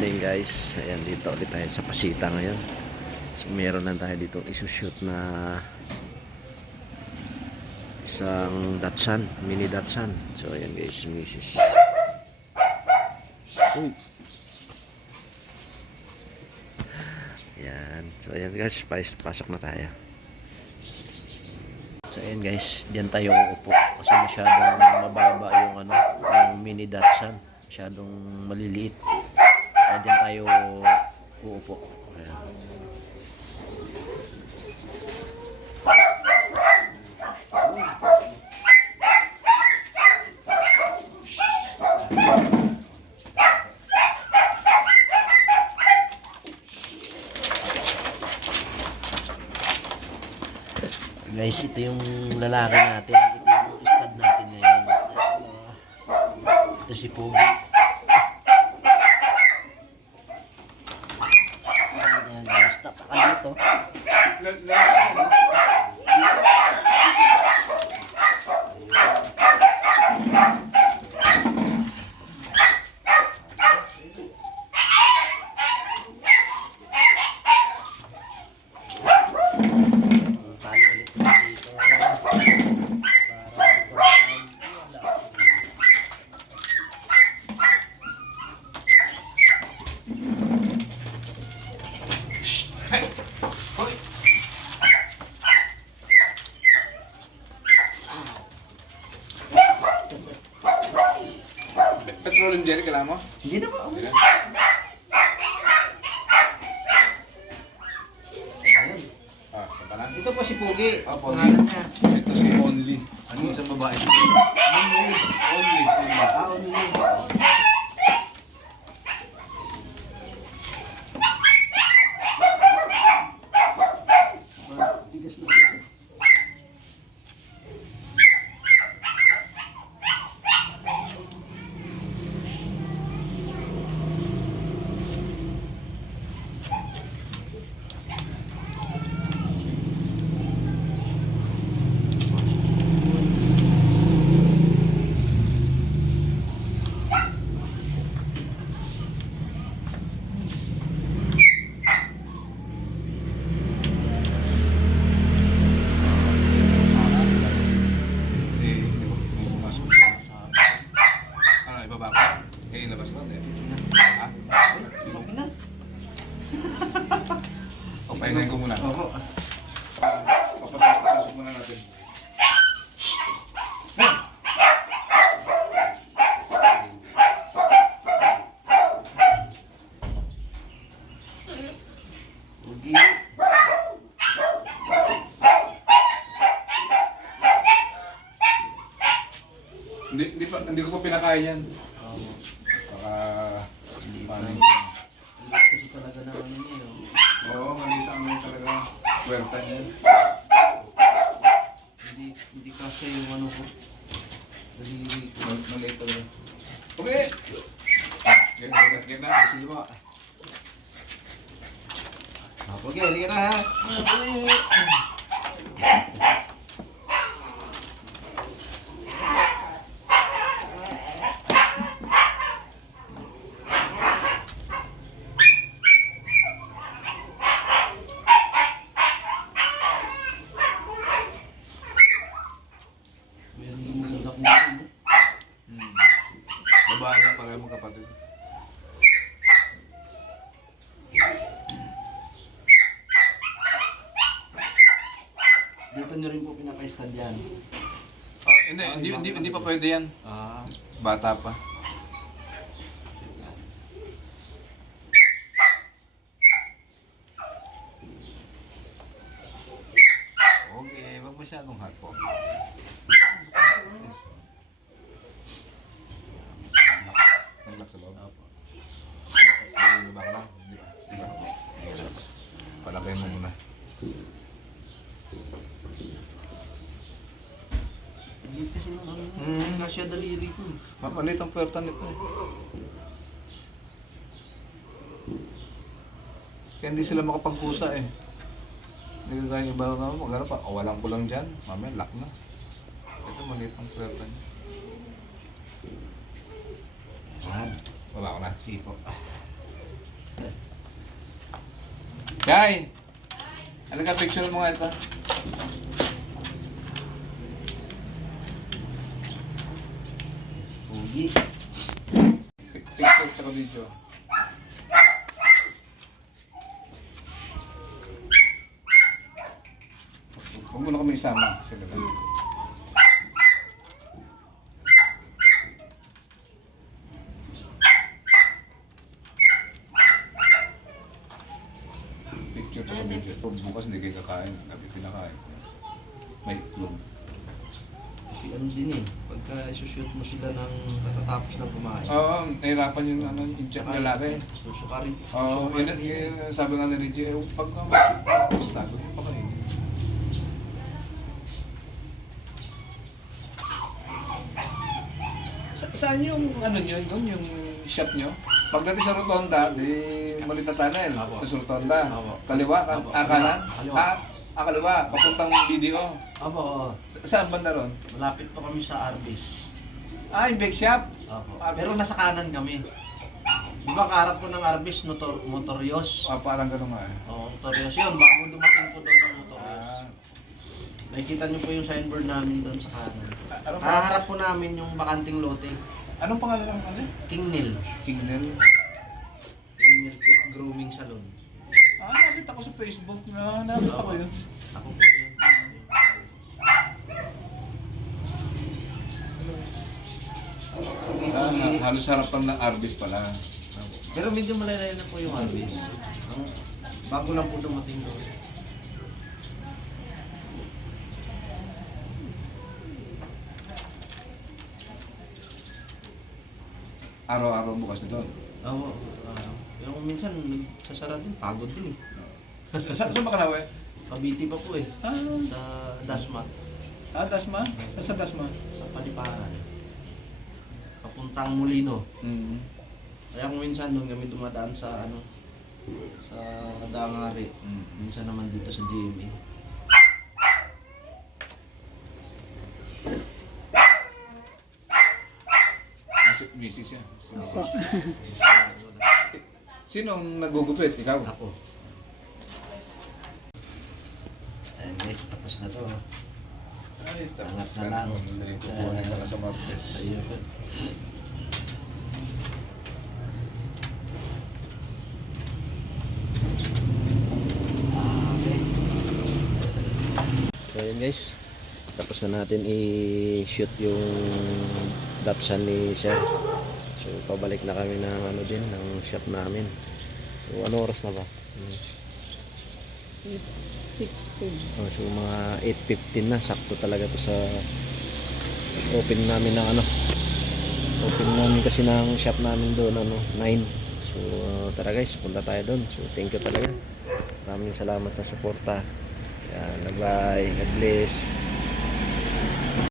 morning guys. Ayan, dito ulit tayo sa Pasita ngayon. So meron na tayo dito isushoot na isang Datsun, mini Datsun. So ayan guys, misis. Uy. Ayan. So ayan guys, pasok na tayo. So ayan guys, diyan tayo uupo kasi masyadong mababa yung yung mini Datsun. Masyadong maliliit. Kaya diyan tayo uupo. Ayan. Guys, ito yung lalaki natin. Ito yung stud natin ngayon. Ito si Pogi. Ayan guys, tapakan dito. Petroleum jelly kailangan mo? Sige na ba? Saan ka na? Ito po si Pogi. Pogi. Pangalan niya. Ito si Only. Ano yung isang babae? Only. Only. Only. Tigas na ito. May pumasok dyan. Ano, ibaba ko? Ilabas ko. Ha? Okay na. O, pahingayin ko muna. Oo. Papasok muna natin. Pogi. Hindi ko pa pinakain yan. Oo. Baka... paano yun? Liit kasi talaga naman niya yun. Oo, malita mo yun talaga. Puwerta niya. Hindi kasi yung ano ko. Daliri ko. Maliit talaga. Okay! Get na. Sige ba? Pogi, halika na ha. Meron din mulak mo. Babae yan, pareho magkapatid. Dito nyo rin po pinaka-stand yan. Hindi pa pwede yan. Bata pa. Okay, wag masyadong hot po. Nag-lock sa loob. Lubak lang. Palagay mo muna. Hindi kasi naman. Kasya daliri ko. Mapalit ang puwerta nito eh. Kaya hindi sila makapagpusa eh. Hindi ka kaya iba na maghanap pa. O walang kulang dyan. Mamaya lock na. Ito maliit ang puwerta niya. Baba ko na. Sige po. Shy! Ano ka picture mo nga ito? Ugi. Picture tsaka video. Huwag mo na kami isama. Sila lang. Picture tsaka video. Bukas hindi kayo kakain. Gabi kinakain. May itlog. Kasi ano din eh, pagka isushoot mo sila ng katatapos ng kumain. Oo, nahirapan yung ano, yung check na lalaki. Susukarin. Oo, sabi nga ni Reggie, pagka mag-shoot ka, gusto pa kainin. Saan yung ano nyo doon, yung shop nyo? Pagdating sa Rotonda, di Malita Tunnel. Apo. Sa Rotonda. Apo. Kaliwa, Apo. kanan? Kaliwa. Kaliwa, papuntang BDO. Opo, Saan banda ron? malapit pa kami sa Arbis. Yung bake shop. Opo. Arbis. Pero nasa kanan kami. Di ba kaharap ko ng Arbis, Motorios? Parang gano'n nga eh. Oo, Motorios yun. Bago dumating po doon ng Motorios. Ah, Nakikita niyo po yung signboard namin doon sa kanan. anong, Kaharap po namin yung bakanting lote. anong pangalan ng ano? King Neil. Signal. King Neil Pet Grooming Salon. Nakita ko sa Facebook na nakita ko yun. Ako po yun. Halos harapan ng Arbis pala. Pero medyo malalayo na po yung Arbis. Bago lang po dumating doon. Araw-araw bukas na doon. Oo. Yung minsan nagsasara din, pagod din eh. Saan ba ka na, we? Cavite pa po eh. Ah, Sa Dasma. Dasma? Sa Dasma? Sa Paliparan. Papuntang Molino. Mm. Kaya kung minsan doon kami dumadaan sa ano, sa Dangari. Mm. Minsan naman dito sa GMA. Misis yan. Sino ang nagugupit? Ikaw? Ako. Ayan guys, tapos na to. Ay, Angat na lang. Kukunin ka na sa Martes. Ayun. Okay. So yun guys, tapos na natin i-shoot yung Datsun ni Sir. So pabalik na kami ng ano din, ng shop namin. So ano oras na ba? Oh, so mga 8:15 na, sakto talaga to sa open namin ng ano. Open namin kasi ng shop namin doon ano, 9. So tara guys, punta tayo doon. So thank you talaga. Maraming salamat sa suporta. Yan, bye. God bless.